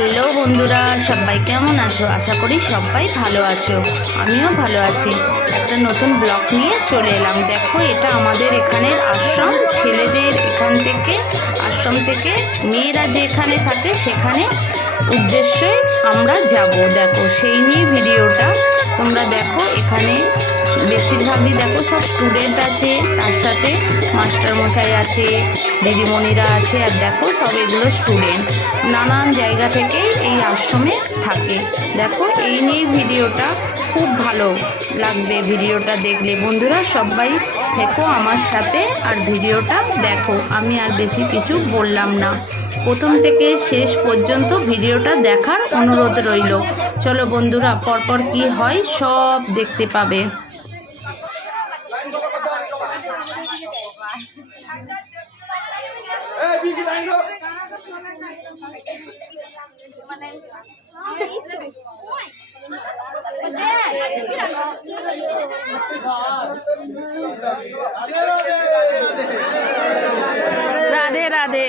Hello বন্ধুরা, সবাই কেমন আছো? আশা করি সবাই ভালো আছো, আমিও ভালো আছি। একটা নতুন ব্লগ নিয়ে চলে এলাম। দেখো, এটা আমাদের এখানের আশ্রম। ছেলেদের এখান থেকে আশ্রম থেকে মেয়েরা যেখানে থাকে সেখানে উদ্দেশ্যে আমরা যাব। দেখো, সেই নিয়ে ভিডিওটা তোমরা দেখো। এখানে বেশিরভাগই দেখো সব স্টুডেন্ট আছে, তার সাথে মাস্টারমশাই আছে, দিদিমণিরা আছে। আর দেখো সব এগুলো স্টুডেন্ট নানান জায়গা থেকে এই আশ্রমে থাকে। দেখো, এই নিয়ে ভিডিওটা খুব ভালো লাগবে ভিডিওটা দেখলে। বন্ধুরা সবাই থেকো আমার সাথে আর ভিডিওটা দেখো। আমি আর বেশি কিছু বললাম না, প্রথম থেকে শেষ পর্যন্ত ভিডিওটা দেখার অনুরোধ রইল। চলো বন্ধুরা, পরপর কি হয় সব দেখতে পাবে। রাধে রাধে।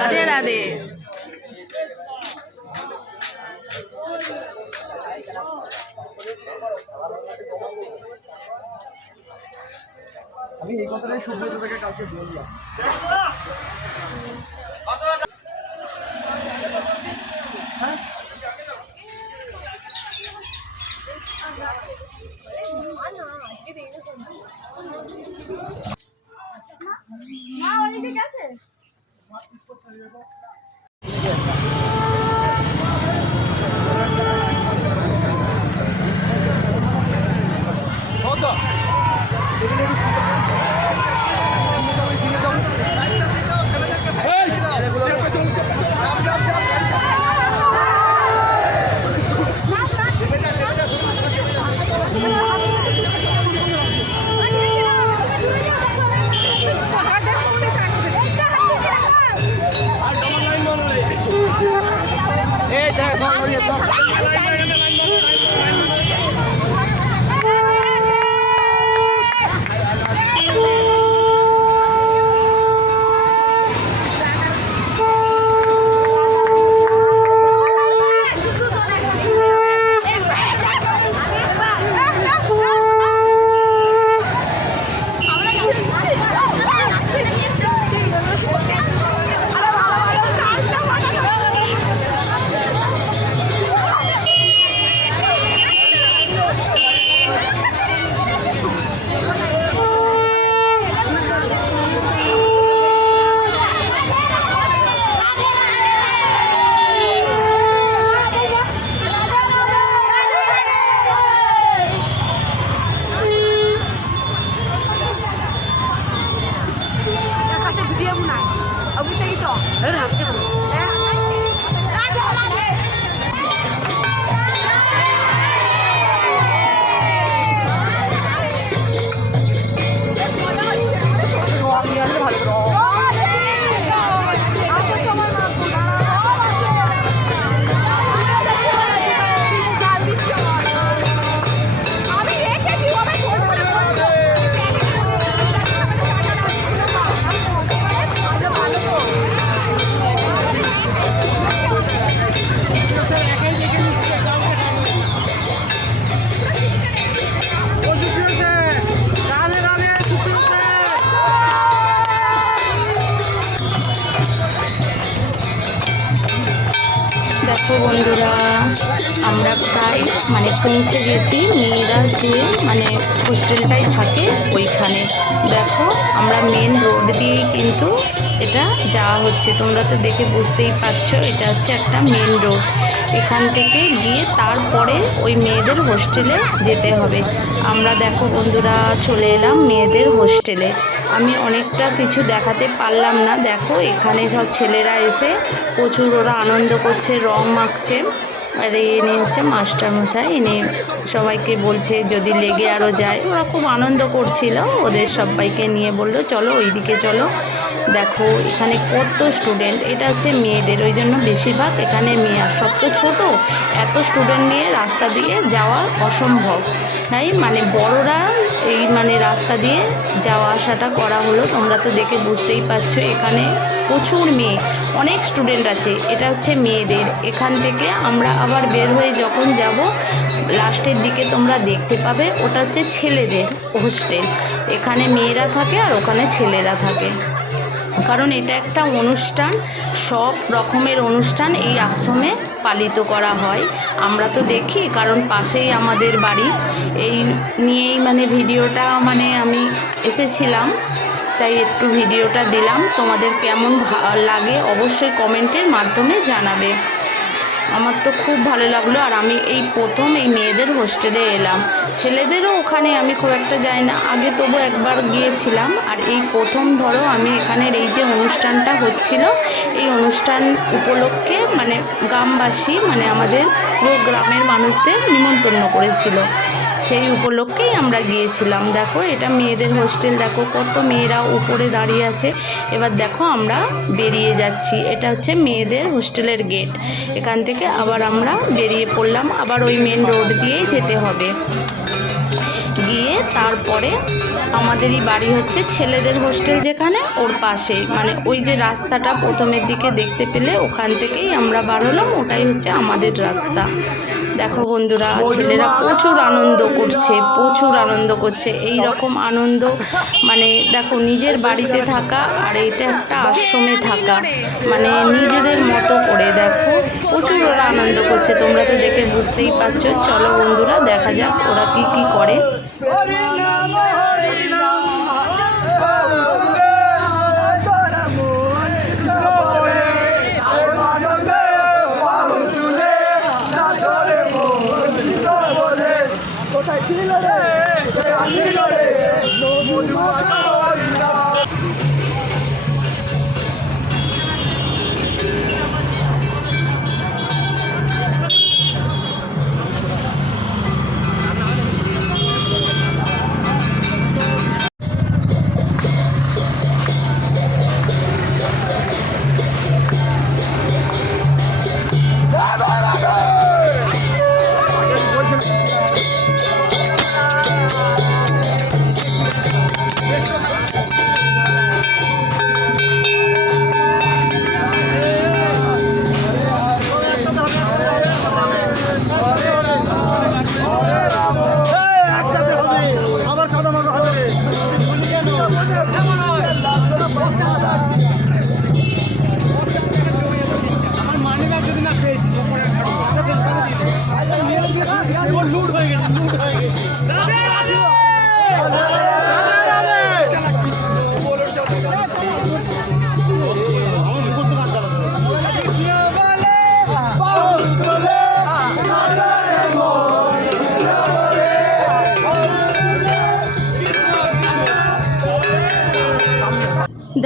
রাধে রাধে। আমি এই কথাটাই সুব্রত থেকে কালকে বললাম। দেখো বন্ধুরা, আমরা প্রায় পৌঁছে গেছি। মেয়েরা যে হোস্টেলটাই থাকে ওইখানে। দেখো, আমরা মেন রোড দিয়েই কিন্তু এটা যাওয়া হচ্ছে। তোমরা তো দেখে বুঝতেই পারছো, এটা হচ্ছে একটা মেন রোড। এখান থেকে গিয়ে তারপরে ওই মেয়েদের হোস্টেলে যেতে হবে। আমরা দেখো বন্ধুরা চলে এলাম মেয়েদের হোস্টেলে। আমি অনেকটা কিছু দেখাতে পারলাম না। দেখো, এখানে সব ছেলেরা এসে প্রচুর ওরা আনন্দ করছে, রং মাখছে। আর এনে হচ্ছে মাস্টারমশাই, এনে সবাইকে বলছে যদি লেগে আরও যায়। ওরা খুব আনন্দ করছিল, ওদের সবাইকে নিয়ে বললো চলো ওইদিকে চলো। দেখো এখানে কত স্টুডেন্ট, এটা হচ্ছে মেয়েদের, ওই জন্য বেশিরভাগ এখানে মেয়ে। আর সব তো ছোটো, এত স্টুডেন্ট নিয়ে রাস্তা দিয়ে যাওয়া অসম্ভব, তাই মানে বড়রা এই মানে রাস্তা দিয়ে যাওয়া আসাটা করা হলো। তোমরা তো দেখে বুঝতেই পারছো এখানে প্রচুর মেয়ে, অনেক স্টুডেন্ট আছে। এটা হচ্ছে মেয়েদের, এখান থেকে আমরা আবার বের হয়ে যখন যাব লাস্টের দিকে তোমরা দেখতে পাবে ওটা হচ্ছে ছেলেদের হোস্টেল। এখানে মেয়েরা থাকে আর ওখানে ছেলেরা থাকে, কারণ এটা একটা অনুষ্ঠান, সব রকমের অনুষ্ঠান এই আশ্রমে পালিত করা হয়। আমরা তো দেখি, কারণ পাশেই আমাদের বাড়ি, এই নিয়েই মানে ভিডিওটা মানে আমি এসেছিলাম, তাই একটু ভিডিওটা দিলাম। তোমাদের কেমন লাগে অবশ্যই কমেন্টের মাধ্যমে জানাবে। আমার তো খুব ভালো লাগলো। আর আমি এই প্রথম এই মেয়েদের হোস্টেলে এলাম, ছেলেদেরও ওখানে আমি খুব একটা যাই না, আগে তবু একবার গিয়েছিলাম। আর এই প্রথম ধরো আমি এখানের এই যে অনুষ্ঠানটা হচ্ছিল, এই অনুষ্ঠান উপলক্ষে মানে গ্রামবাসী মানে আমাদের পুরো গ্রামের মানুষদের নিমন্ত্রণ করেছিল, সেই উপলক্ষেই আমরা গিয়েছিলাম। দেখো এটা মেয়েদের হোস্টেল, দেখো কত মেয়েরা উপরে দাঁড়িয়ে আছে। এবার দেখো আমরা বেরিয়ে যাচ্ছি, এটা হচ্ছে মেয়েদের হোস্টেলের গেট। এখান থেকে আবার আমরা বেরিয়ে পড়লাম, আবার ওই মেন রোড দিয়েই যেতে হবে। গিয়ে তারপরে আমাদেরই বাড়ি হচ্ছে ছেলেদের হোস্টেল, যেখানে ওর পাশেই মানে ওই যে রাস্তাটা প্রথমের দিকে দেখতে পেলে ওখান থেকেই আমরা বার হলাম, ওটাই হচ্ছে আমাদের রাস্তা। দেখো বন্ধুরা, ছেলেরা প্রচুর আনন্দ করছে, প্রচুর আনন্দ করছে। এই রকম আনন্দ মানে দেখো নিজের বাড়িতে থাকা আর এটা একটা আশ্রমে থাকা, মানে নিজেদের মতো করে দেখো প্রচুর ওরা আনন্দ করছে। তোমরা তো দেখে বুঝতেই পারছো। চলো বন্ধুরা দেখা যাক ওরা কি কি করে।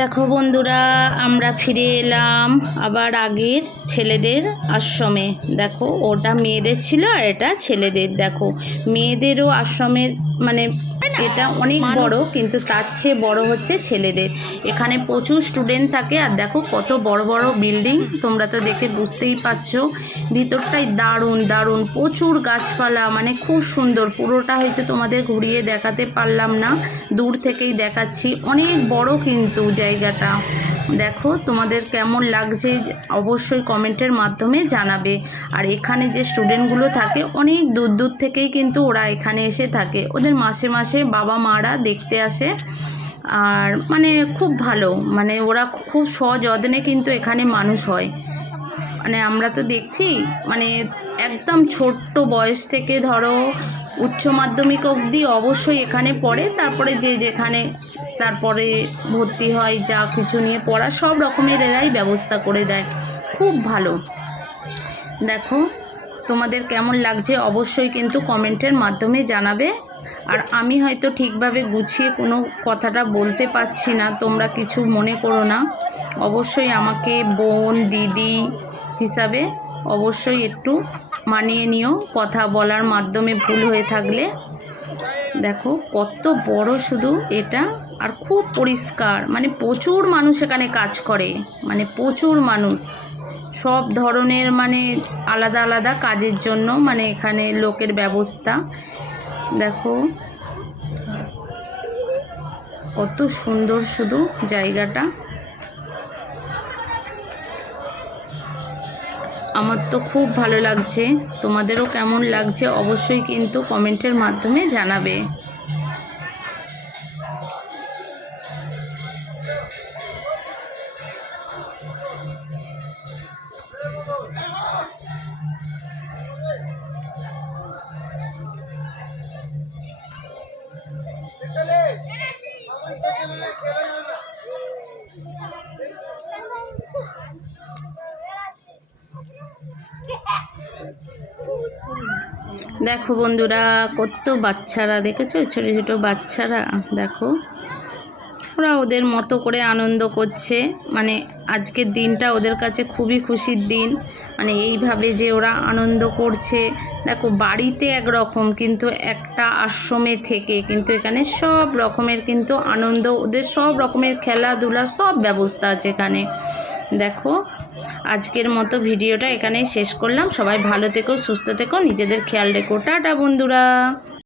দেখো বন্ধুরা, আমরা ফিরে এলাম আবার আগের ছেলেদের আশ্রমে। দেখো ওটা মেয়েদের ছিল আর এটা ছেলেদের। দেখো মেয়েদেরও আশ্রমের মানে এটা অনেক বড়, কিন্তু তার চেয়ে বড় হচ্ছে ছেলেদের। এখানে প্রচুর স্টুডেন্ট থাকে। আর দেখো কত বড় বড় বিল্ডিং, তোমরা তো দেখে বুঝতেই পারছো। ভিতরটাই দারুণ দারুণ, প্রচুর গাছপালা, মানে খুব সুন্দর। পুরোটা হয়তো তোমাদের ঘুরিয়ে দেখাতে পারলাম না, দূর থেকেই দেখাচ্ছি। অনেক বড় কিন্তু জায়গাটা। দেখো তোমাদের কেমন লাগছে অবশ্যই কমেন্টের মাধ্যমে জানাবে। আর এখানে যে স্টুডেন্টগুলো থাকে অনেক দূর দূর থেকেই কিন্তু ওরা এখানে এসে থাকে, ওদের মাসে মাসে বাবা মারা দেখতে আসে। আর মানে খুব ভালো, মানে ওরা খুব সযত্নে কিন্তু এখানে মানুষ হয়। মানে আমরা তো দেখছি মানে একদম ছোট্ট বয়স থেকে ধরো উচ্চ মাধ্যমিক অবধি অবশ্যই এখানে পড়ে, তারপরে যে যেখানে তারপরে ভর্তি হয়, যা কিছু নিয়ে পড়া সব রকমের এরাই ব্যবস্থা করে দেয়। খুব ভালো। দেখো তোমাদের কেমন লাগছে অবশ্যই কিন্তু কমেন্টের মাধ্যমে জানাবে। আর আমি হয়তো ঠিকভাবে গুছিয়ে কোনো কথাটা বলতে পারছি না, তোমরা কিছু মনে করো না। অবশ্যই আমাকে বোন দিদি হিসাবে অবশ্যই একটু মানিয়ে নিও কথা বলার মাধ্যমে ভুল হয়ে থাকলে। দেখো কত বড় শুধু এটা, আর খুব পরিষ্কার, মানে প্রচুর মানুষ এখানে কাজ করে, মানে প্রচুর মানুষ সব ধরনের, মানে আলাদা আলাদা কাজের জন্য মানে এখানে লোকের ব্যবস্থা। দেখো কত সুন্দর শুধু জায়গাটা। আমার তো খুব ভালো লাগছে, তোমাদেরও কেমন লাগছে অবশ্যই কিন্তু কমেন্টের মাধ্যমে জানাবে। দেখো বন্ধুরা কত বাচ্চারা, দেখেছো ছোট ছোট বাচ্চারা, দেখো ওরা ওদের মতো করে আনন্দ করছে। মানে আজকের দিনটা ওদের কাছে খুবই খুশির দিন, মানে এইভাবে যে ওরা আনন্দ করছে। দেখো বাড়িতে একরকম, কিন্তু একটা আশ্রমে থেকে কিন্তু এখানে সব রকমের কিন্তু আনন্দ, ওদের সব রকমের খেলাধুলা সব ব্যবস্থা আছে এখানে। দেখো আজকের মতো ভিডিওটা এখানেই শেষ করলাম। সবাই ভালো থেকো, সুস্থ থেকো, নিজেদের খেয়াল রেখো। টাটা বন্ধুরা।